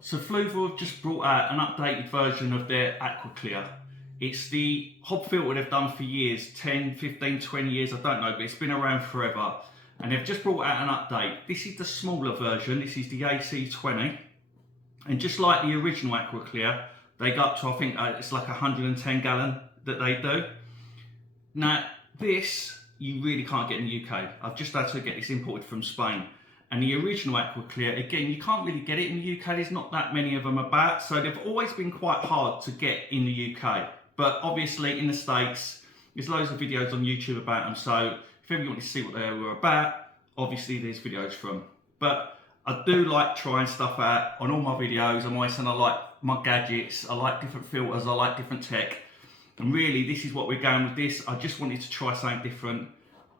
So Fluval have just brought out an updated version of their Aquaclear. It's the hob filter they've done for years, 10, 15, 20 years, I don't know, but it's been around forever. And they've just brought out an update. This is the smaller version, this is the AC20. And just like the original Aquaclear, they go up to, I think it's like 110 gallon that they do. Now, this, you really can't get in the UK. I've just had to get this imported from Spain. And the original Aquaclear, again, you can't really get it in the UK. There's not that many of them about. So they've always been quite hard to get in the UK. But obviously in the States, there's loads of videos on YouTube about them. So if ever you want to see what they were about, obviously there's videos from. But I do like trying stuff out on all my videos. I'm always saying I like my gadgets. I like different filters. I like different tech. And really, this is what we're going with this. I just wanted to try something different.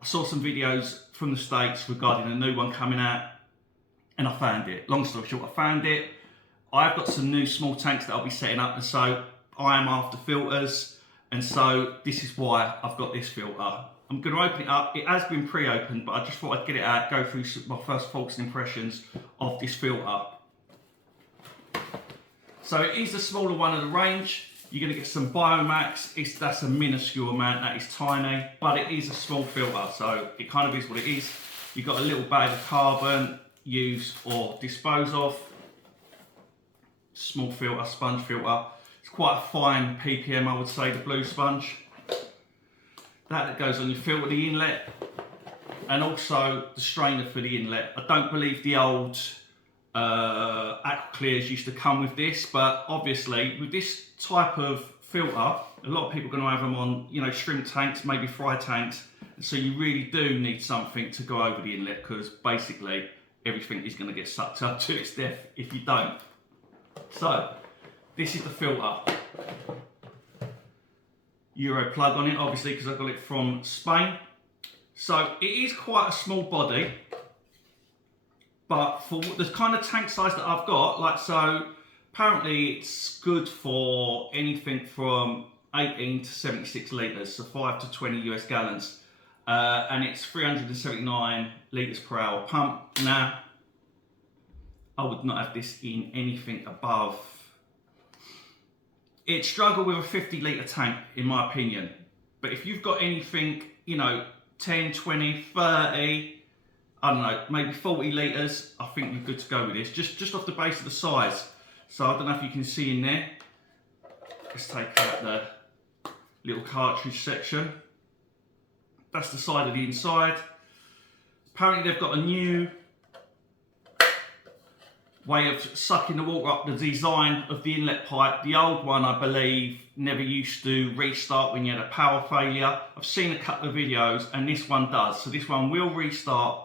I saw some videos from the States regarding a new one coming out and I found it. Long story short, I found it. I've got some new small tanks that I'll be setting up, and so I am after filters, and so this is why I've got this filter. I'm going to open it up. It has been pre-opened, but I just thought I'd get it out, go through my first thoughts and impressions of this filter. So it is the smaller one of the range. You're going to get some Biomax. That's a minuscule amount, that is tiny, but it is a small filter, so it kind of is what it is. You've got a little bag of carbon, use or dispose of. Small filter, sponge filter. It's quite a fine ppm, I would say, the blue sponge. That goes on your filter, the inlet, and also the strainer for the inlet. I don't believe the old Aquaclears used to come with this, but obviously with this type of filter, a lot of people are going to have them on, you know, shrimp tanks, maybe fry tanks, and so you really do need something to go over the inlet, because basically everything is going to get sucked up to its death if you don't. So this is the filter. Euro plug on it, obviously, because I got it from Spain. So it is quite a small body, but for the kind of tank size that I've got, like, so apparently it's good for anything from 18 to 76 litres, so 5 to 20 US gallons. And it's 379 litres per hour pump. Now, I would not have this in anything above. It'd struggle with a 50 litre tank, in my opinion. But if you've got anything, you know, 10, 20, 30, I don't know, maybe 40 litres, I think you're good to go with this, just off the base of the size. So I don't know if you can see in there. Let's take out the little cartridge section. That's the side of the inside. Apparently they've got a new way of sucking the water up, the design of the inlet pipe. The old one, I believe, never used to restart when you had a power failure. I've seen a couple of videos and this one does. So this one will restart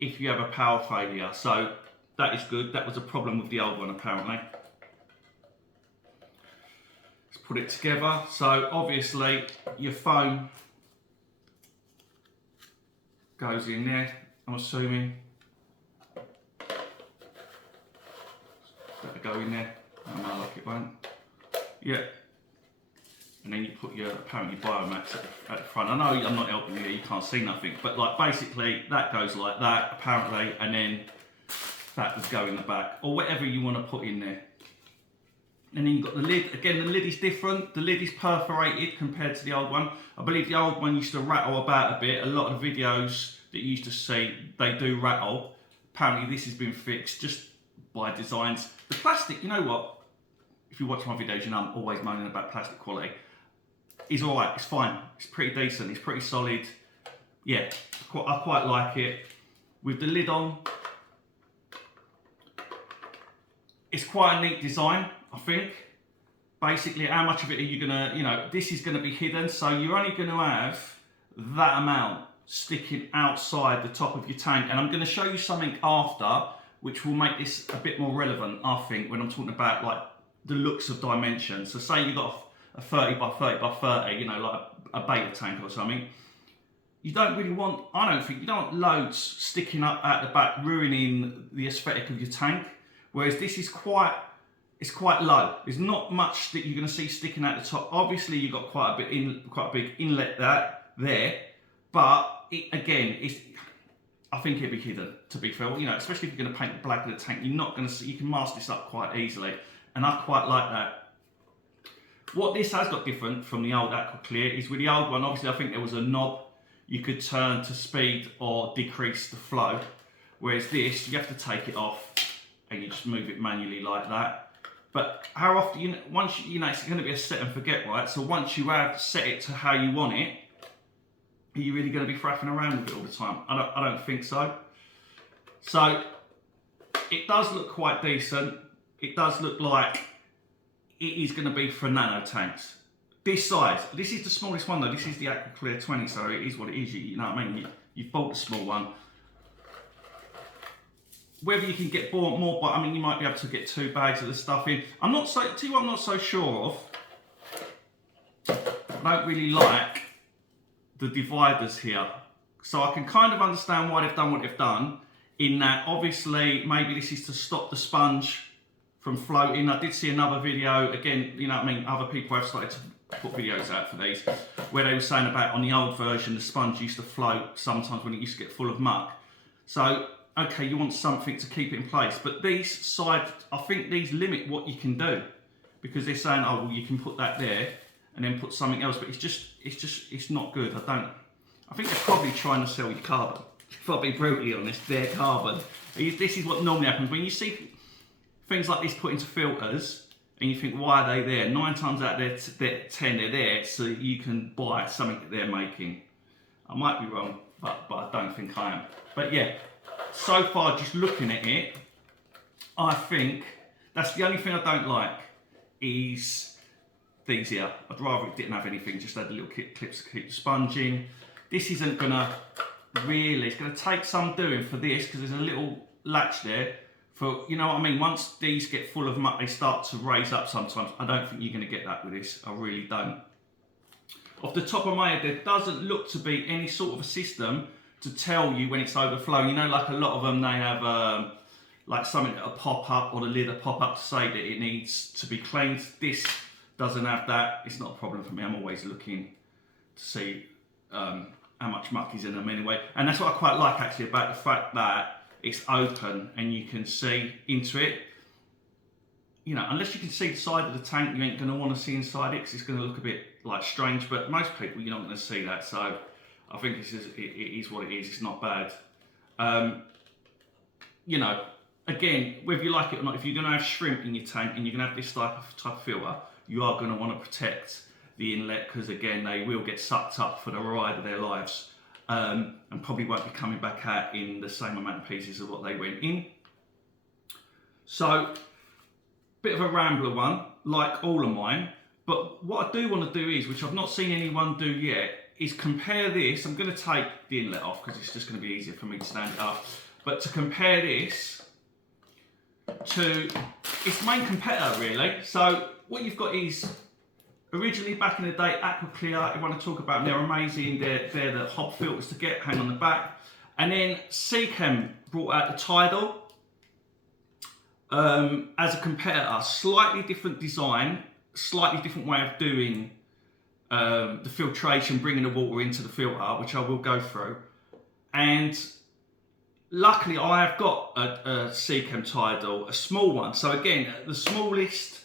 if you have a power failure. So that is good. That was a problem with the old one, apparently. Let's put it together. So obviously your foam goes in there, I'm assuming. That'll go in there. I don't know, like it won't. Yeah. And then you put your, apparently, Biomax at the front. I know I'm not helping you, you can't see nothing, but like basically that goes like that, apparently, and then that would go in the back, or whatever you want to put in there. And then you've got the lid. Again, the lid is different. The lid is perforated compared to the old one. I believe the old one used to rattle about a bit. A lot of the videos that you used to see, they do rattle. Apparently this has been fixed just by designs. The plastic, you know what? If you watch my videos, you know I'm always moaning about plastic quality. It's all right, it's fine. It's pretty decent, it's pretty solid. Yeah, I quite like it. With the lid on, it's quite a neat design, I think. Basically, how much of it are you gonna, you know, this is gonna be hidden, so you're only gonna have that amount sticking outside the top of your tank. And I'm gonna show you something after, which will make this a bit more relevant, I think, when I'm talking about like the looks of dimensions. So say you've got a 30 by 30 by 30, you know, like a beta tank or something. You don't really want, I don't think, you don't want loads sticking up at the back, ruining the aesthetic of your tank. Whereas this is it's quite low. There's not much that you're gonna see sticking at the top. Obviously you've got quite a big inlet there, but it, again, I think it'd be hidden, to be fair. You know, especially if you're going to paint the black of the tank, you're not going to see, you can mask this up quite easily. And I quite like that. What this has got different from the old Aquaclear is with the old one, obviously I think there was a knob you could turn to speed or decrease the flow. Whereas this, you have to take it off and you just move it manually like that. But how often, once you know, it's going to be a set and forget, right? So once you have set it to how you want it, are you really going to be frapping around with it all the time? I don't think so. So it does look quite decent. It does look like it is going to be for nano tanks. This size, this is the smallest one though. This is the Aquaclear 20, so it is what it is. You know what I mean? You've bought the small one. Whether you can get more, but I mean, you might be able to get 2 bags of the stuff in. I'm not so sure of. I don't really like the dividers here. So I can kind of understand why they've done what they've done, in that obviously maybe this is to stop the sponge from floating. I did see another video, again, you know what I mean, other people have started to put videos out for these, where they were saying about on the old version, the sponge used to float sometimes when it used to get full of muck. So, okay, you want something to keep it in place, but these side, I think these limit what you can do, because they're saying, oh, well, you can put that there and then put something else, but it's not good. I think they're probably trying to sell you carbon. If I'll be brutally honest, they're carbon. This is what normally happens when you see things like this put into filters, and you think, why are they there? 9 times out of 10, they're there so you can buy something that they're making. I might be wrong, but I don't think I am. But yeah, so far, just looking at it, I think that's the only thing I don't like is these here. I'd rather it didn't have anything, just had the little clips to keep the sponging. This isn't gonna really, it's gonna take some doing for this, because there's a little latch there. For, you know what I mean, once these get full of muck, they start to raise up sometimes. I don't think you're going to get that with this. I really don't. Off the top of my head, there doesn't look to be any sort of a system to tell you when it's overflowing. You know, like a lot of them, they have like something that'll pop up, or the lid will pop up to say that it needs to be cleaned. This doesn't have that. It's not a problem for me. I'm always looking to see how much muck is in them anyway. And that's what I quite like actually about the fact that it's open and you can see into it. You know, unless you can see the side of the tank, you ain't going to want to see inside it, because it's going to look a bit like strange. But most people, you're not going to see that. So I think it is what it is. It's not bad. You know, again, whether you like it or not, if you're going to have shrimp in your tank and you're going to have this type of filter, you are going to want to protect the inlet, because again, they will get sucked up for the ride of their lives. And probably won't be coming back out in the same amount of pieces of what they went in. So, bit of a rambler one, like all of mine. But what I do want to do is, which I've not seen anyone do yet, is compare this. I'm going to take the inlet off because it's just going to be easier for me to stand it up. But to compare this to its main competitor, really. So, what you've got is, originally, back in the day, Aquaclear, everyone talk about them, they're amazing, they're the hob filters to get, hang on the back. And then Seachem brought out the Tidal as a competitor, slightly different design, slightly different way of doing the filtration, bringing the water into the filter, which I will go through. And luckily I have got a Seachem Tidal, a small one. So again, the smallest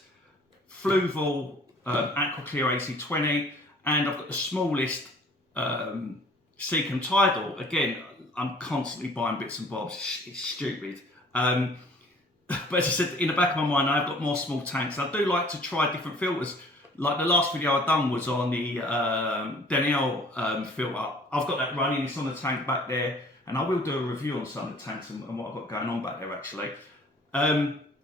Fluval Aquaclear AC20, and I've got the smallest Seachem Tidal. Again, I'm constantly buying bits and bobs. It's stupid. But as I said, in the back of my mind, I've got more small tanks. I do like to try different filters. Like the last video I've done was on the Danielle filter. I've got that running. It's on the tank back there, and I will do a review on some of the tanks and what I've got going on back there actually.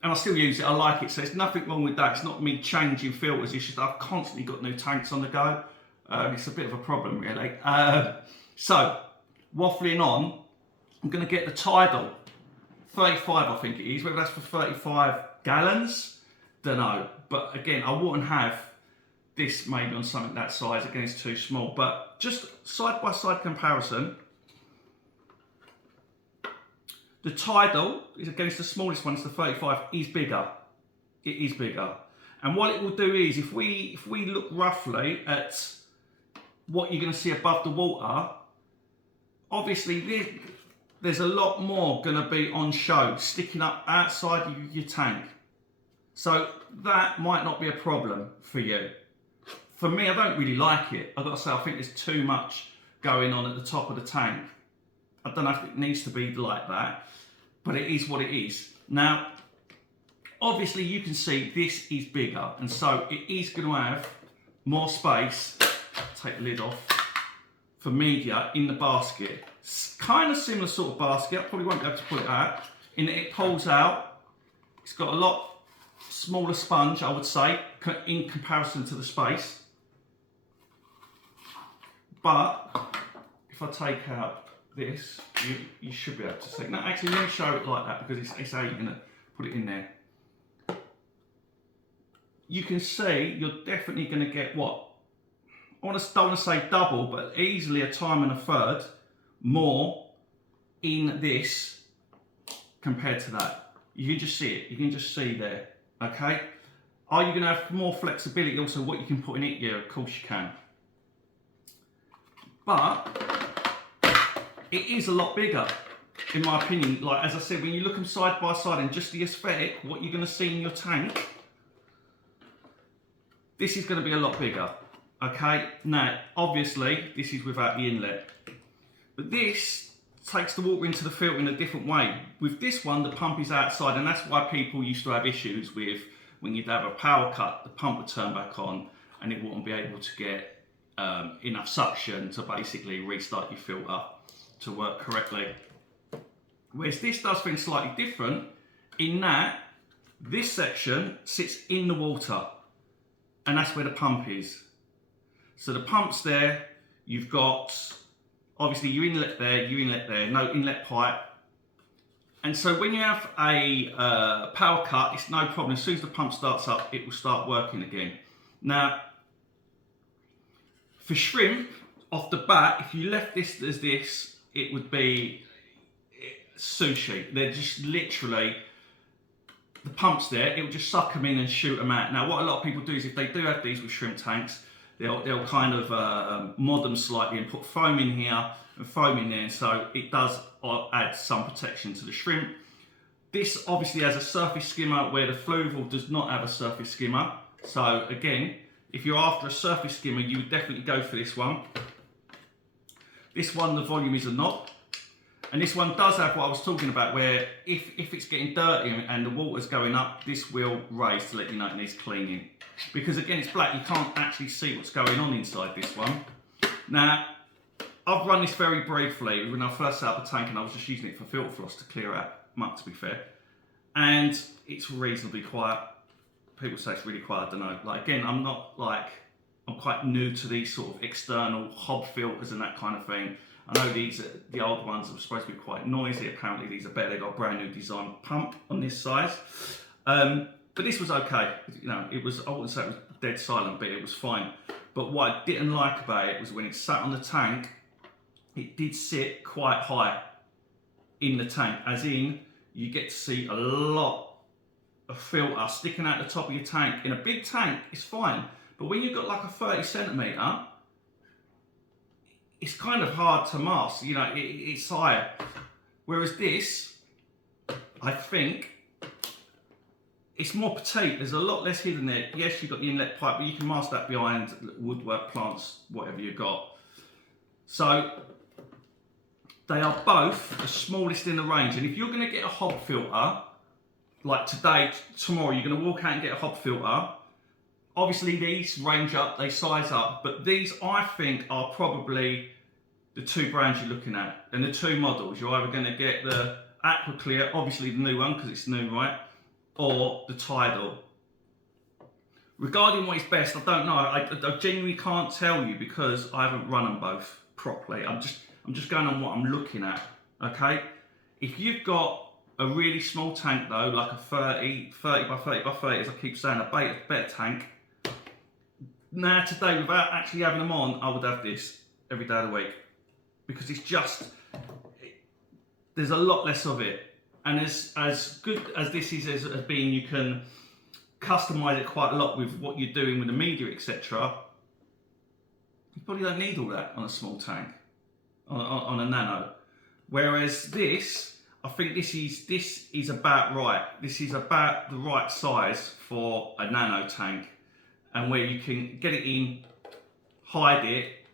And I still use it, I like it, so there's nothing wrong with that. It's not me changing filters, it's just I've constantly got new tanks on the go. It's a bit of a problem really. So, waffling on, I'm going to get the Tidal, 35 I think it is, whether that's for 35 gallons, don't know. But again, I wouldn't have this maybe on something that size, again it's too small. But just side by side comparison, the Tidal is against the smallest one, it's the 35, is bigger. It is bigger. And what it will do is, if we look roughly at what you're going to see above the water, obviously there's a lot more going to be on show, sticking up outside your tank. So that might not be a problem for you. For me, I don't really like it. I've got to say, I think there's too much going on at the top of the tank. I don't know if it needs to be like that, but it is what it is. Now, obviously you can see this is bigger, and so it is going to have more space, take the lid off, for media in the basket. It's kind of similar sort of basket. I probably won't be able to pull it out. In that it pulls out. It's got a lot smaller sponge, I would say, in comparison to the space. But if I take out this, you should be able to see. Now, actually, let me show it like that, because it's how you're going to put it in there. You can see you're definitely going to get what? I don't want to say double, but easily a time and a third more in this compared to that. You can just see it. You can just see there. Okay. Are you going to have more flexibility also what you can put in it? Yeah, of course you can. But it is a lot bigger, in my opinion. Like, as I said, when you look them side by side and just the aesthetic, what you're going to see in your tank, this is going to be a lot bigger. Okay, now obviously this is without the inlet, but this takes the water into the filter in a different way. With this one, the pump is outside, and that's why people used to have issues with when you'd have a power cut, the pump would turn back on and it wouldn't be able to get enough suction to basically restart your filter to work correctly. Whereas this does things slightly different in that this section sits in the water, and that's where the pump is. So the pump's there, you've got obviously your inlet there, no inlet pipe. And so when you have a power cut, it's no problem. As soon as the pump starts up, it will start working again. Now, for shrimp, off the bat, if you left this as this, it would be sushi. They're just literally, the pump's there, it will just suck them in and shoot them out. Now, what a lot of people do is if they do have these with shrimp tanks, they'll kind of mod them slightly and put foam in here and foam in there, so it does add some protection to the shrimp. This obviously has a surface skimmer where the Fluval does not have a surface skimmer. So again, if you're after a surface skimmer, you would definitely go for this one. This one, the volume is a knob. And this one does have what I was talking about, where if it's getting dirty and the water's going up, this will raise to let you know it needs cleaning. Because again, it's black, you can't actually see what's going on inside this one. Now, I've run this very briefly when I first set up the tank, and I was just using it for filter floss to clear out muck, to be fair. And it's reasonably quiet. People say it's really quiet, I don't know. Like, again, I'm quite new to these sort of external hob filters and that kind of thing. I know the old ones are supposed to be quite noisy. Apparently these are better. They've got a brand new design pump on this size. But this was okay. You know, I wouldn't say it was dead silent, but it was fine. But what I didn't like about it was when it sat on the tank, it did sit quite high in the tank, as in you get to see a lot of filter sticking out the top of your tank. In a big tank, it's fine. But when you've got like a 30 centimetre, it's kind of hard to mask, you know, it's higher. Whereas this, I think, it's more petite. There's a lot less hidden there. Yes, you've got the inlet pipe, but you can mask that behind woodwork, plants, whatever you've got. So they are both the smallest in the range. And if you're going to get a hob filter, like today, tomorrow, you're going to walk out and get a hob filter. Obviously these range up, they size up, but these I think are probably the two brands you're looking at, and the two models. You're either going to get the Aquaclear, obviously the new one because it's new, right, or the Tidal. Regarding what is best, I don't know. I genuinely can't tell you because I haven't run them both properly. I'm just going on what I'm looking at. Okay, if you've got a really small tank though, like a 30 by 30 by 30, as I keep saying, a better tank. Now today, without actually having them on, I would have this every day of the week, because it's just, there's a lot less of it. And as good as this is as being, you can customize it quite a lot with what you're doing with the media, etc. You probably don't need all that on a small tank, on a nano. Whereas this, I think this is about right. This is about the right size for a nano tank, and where you can get it in, hide it,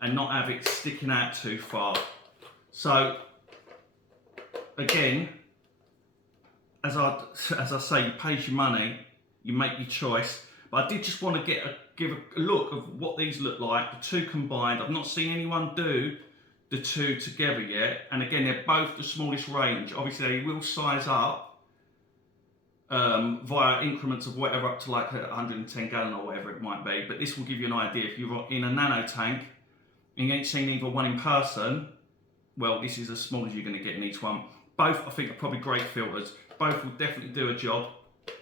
and not have it sticking out too far. So again, as I say, you pay your money, you make your choice. But I did just want to give a look of what these look like, the two combined. I've not seen anyone do the two together yet. And again, they're both the smallest range. Obviously, they will size up via increments of whatever, up to like 110 gallon or whatever it might be. But this will give you an idea. If you're in a nano tank and you ain't seen either one in person, well, this is as small as you're going to get in each one. Both, I think, are probably great filters. Both will definitely do a job.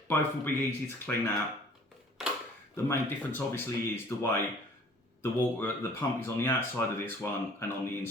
Both will be easy to clean out. The main difference, obviously, is the way the water, the pump is on the outside of this one and on the inside.